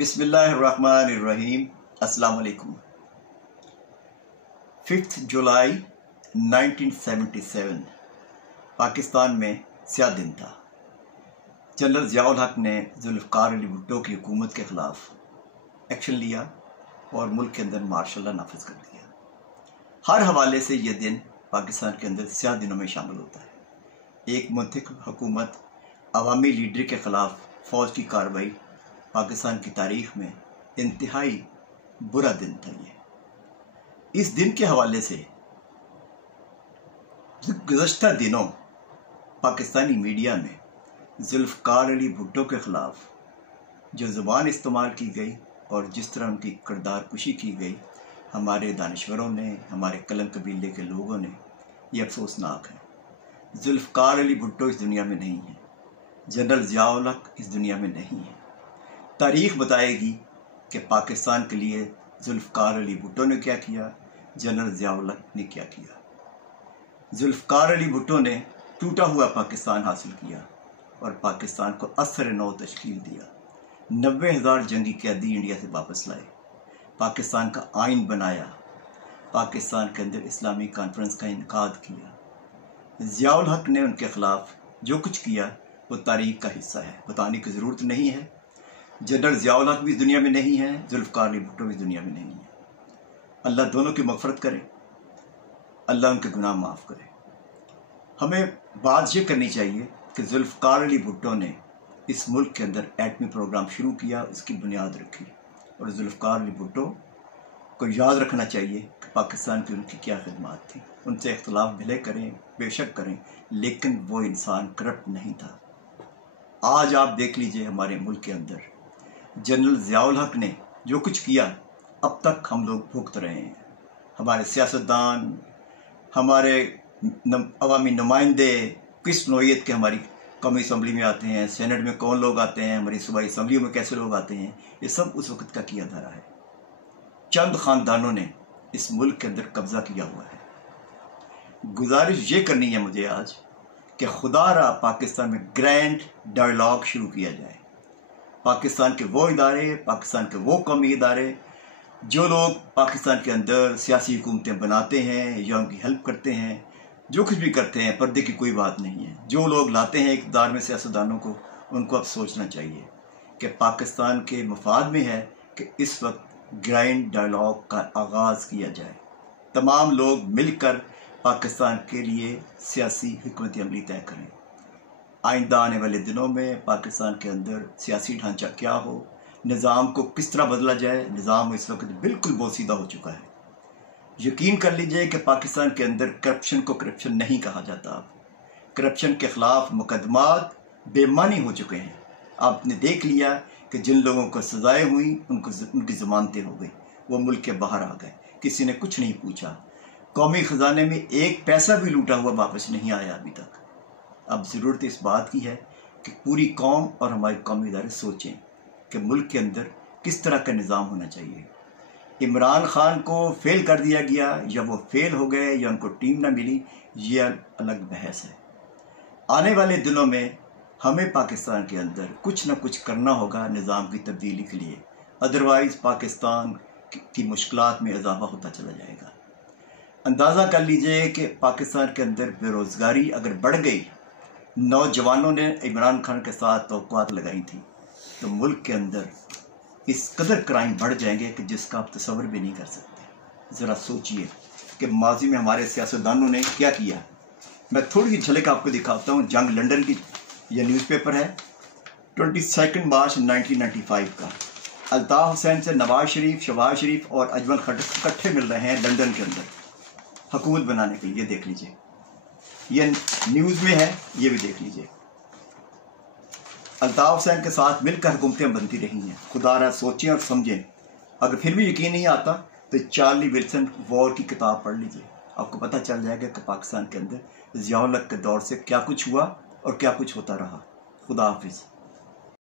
बिस्मिल्लाहिर्रहमानिर्रहीम। अस्सलाम वालेकुम। 5 जुलाई 1977 पाकिस्तान में स्याह दिन था। जनरल ज़ियाउल हक ने जुल्फ़िकार अली भुट्टो की हुकूमत के ख़िलाफ़ एक्शन लिया और मुल्क के अंदर मार्शल लॉ नाफिज कर दिया। हर हवाले से ये दिन पाकिस्तान के अंदर स्याह दिनों में शामिल होता है। एक मुंतखब हुकूमत अवामी लीडर के ख़िलाफ़ फ़ौज की कार्रवाई पाकिस्तान की तारीख़ में इंतहाई बुरा दिन था। इस दिन के हवाले से गुज़श्ता दिनों पाकिस्तानी मीडिया में जुल्फ़िकार अली भुट्टो के ख़िलाफ़ जो ज़ुबान इस्तेमाल की गई और जिस तरह उनकी किरदार कुशी की गई, हमारे दानिश्वरों ने, हमारे कलम कबीले के लोगों ने, ये अफसोसनाक है। जुल्फ़िकार अली भुट्टो इस दुनिया में नहीं है। जनरल ज़ियाउल हक इस दुनिया में नहीं है। तारीख़ बताएगी कि पाकिस्तान के लिए जुल्फ़िकार अली भुट्टो ने क्या किया, जनरल ज़ियाउल हक ने क्या किया। जुल्फ़िकार अली भुट्टो ने टूटा हुआ पाकिस्तान हासिल किया और पाकिस्तान को असर नौ तश्कील दिया। 90,000 जंगी कैदी इंडिया से वापस लाए, पाकिस्तान का आइन बनाया, पाकिस्तान के अंदर इस्लामी कॉन्फ्रेंस का इनकाद किया। ज़ियाउल हक ने उनके ख़िलाफ़ जो कुछ किया वो तारीख़ का हिस्सा है, बताने की ज़रूरत नहीं है। जनरल ज़ियाउल हक भी इस दुनिया में नहीं है, जुल्फ़िकार अली भुट्टो भी इस दुनिया में नहीं है। अल्लाह दोनों की मग़फ़रत करे, अल्लाह उनके गुनाह माफ़ करे। हमें बात ये करनी चाहिए कि जुल्फ़िकार अली भुट्टो ने इस मुल्क के अंदर एटमी प्रोग्राम शुरू किया, इसकी बुनियाद रखी। और जुल्फ़िकार अली भुट्टो को याद रखना चाहिए कि पाकिस्तान की उनकी क्या खिदमत थी। उनसे इख्तलाफ भले करें, बेशक करें, लेकिन वो इंसान करप्ट नहीं था। आज आप देख लीजिए हमारे मुल्क के अंदर जनरल ज़ियाउल हक ने जो कुछ किया, अब तक हम लोग भुगत रहे हैं। हमारे सियासतदान, हमारे अवामी नुमाइंदे किस नौइयत के हमारी कौमी असम्बली में आते हैं, सेनेट में कौन लोग आते हैं, हमारी सूबाई असम्बलियों में कैसे लोग आते हैं, ये सब उस वक्त का किया धरा है। चंद ख़ानदानों ने इस मुल्क के अंदर कब्ज़ा किया हुआ है। गुजारिश ये करनी है मुझे आज कि खुदारा पाकिस्तान में ग्रैंड डायलॉग शुरू किया जाए। पाकिस्तान के वो इदारे, पाकिस्तान के वो कौमी इदारे जो लोग पाकिस्तान के अंदर सियासी हुकूमतें बनाते हैं या उनकी हेल्प करते हैं, जो कुछ भी करते हैं, पर्दे की कोई बात नहीं है। जो लोग लाते हैं इक़्तिदार में सियासतदानों को, उनको अब सोचना चाहिए कि पाकिस्तान के मफाद में है कि इस वक्त ग्रैंड डायलॉग का आगाज़ किया जाए। तमाम लोग मिलकर पाकिस्तान के लिए सियासी हिकमत अमली तय करें। आइंदा आने वाले दिनों में पाकिस्तान के अंदर सियासी ढांचा क्या हो, निज़ाम को किस तरह बदला जाए। निज़ाम इस वक्त बिल्कुल बोसीदा हो चुका है। यकीन कर लीजिए कि पाकिस्तान के अंदर करप्शन को करप्शन नहीं कहा जाता। अब करप्शन के ख़िलाफ़ मुकदमात बेमानी हो चुके हैं। आपने देख लिया कि जिन लोगों को सज़ाएँ हुई उनकी ज़मानतें हो गई, वो मुल्क के बाहर आ गए, किसी ने कुछ नहीं पूछा। कौमी ख़जाने में एक पैसा भी लूटा हुआ वापस नहीं आया अभी तक। अब ज़रूरत इस बात की है कि पूरी कौम और हमारे कौमी इदारे सोचें कि मुल्क के अंदर किस तरह का निज़ाम होना चाहिए। इमरान खान को फेल कर दिया गया, या वो फेल हो गए या उनको टीम ना मिली, ये अलग बहस है। आने वाले दिनों में हमें पाकिस्तान के अंदर कुछ ना कुछ करना होगा निज़ाम की तब्दीली के लिए, अदरवाइज़ पाकिस्तान की मुश्किलात में इजाफा होता चला जाएगा। अंदाज़ा कर लीजिए कि पाकिस्तान के अंदर बेरोज़गारी अगर बढ़ गई, नौजवानों ने इमरान खान के साथ तवक्कुआत लगाई थी, तो मुल्क के अंदर इस कदर क्राइम बढ़ जाएंगे कि जिसका आप तसव्वुर भी नहीं कर सकते। ज़रा सोचिए कि माजी में हमारे सियासतदानों ने क्या किया। मैं थोड़ी सी झलक आपको दिखाता हूँ। जंग लंदन की यह न्यूज़पेपर है, 22 मार्च 1995 का। अल्ताफ़ हुसैन से नवाज शरीफ, शहबाज शरीफ और अजमल खट्टर इकट्ठे मिल रहे हैं लंदन के अंदर हुकूमत बनाने के लिए। देख लीजिए, यह न्यूज़ में है, ये भी देख लीजिए। अल्ताफ़ हुसैन के साथ मिलकर हुकूमतें बनती रही हैं। खुदारा सोचें और समझें। अगर फिर भी यकीन नहीं आता तो चार्ली विल्सन वॉर की किताब पढ़ लीजिए, आपको पता चल जाएगा कि पाकिस्तान के अंदर ज़ियाउल हक के दौर से क्या कुछ हुआ और क्या कुछ होता रहा। खुदा हाफिज़।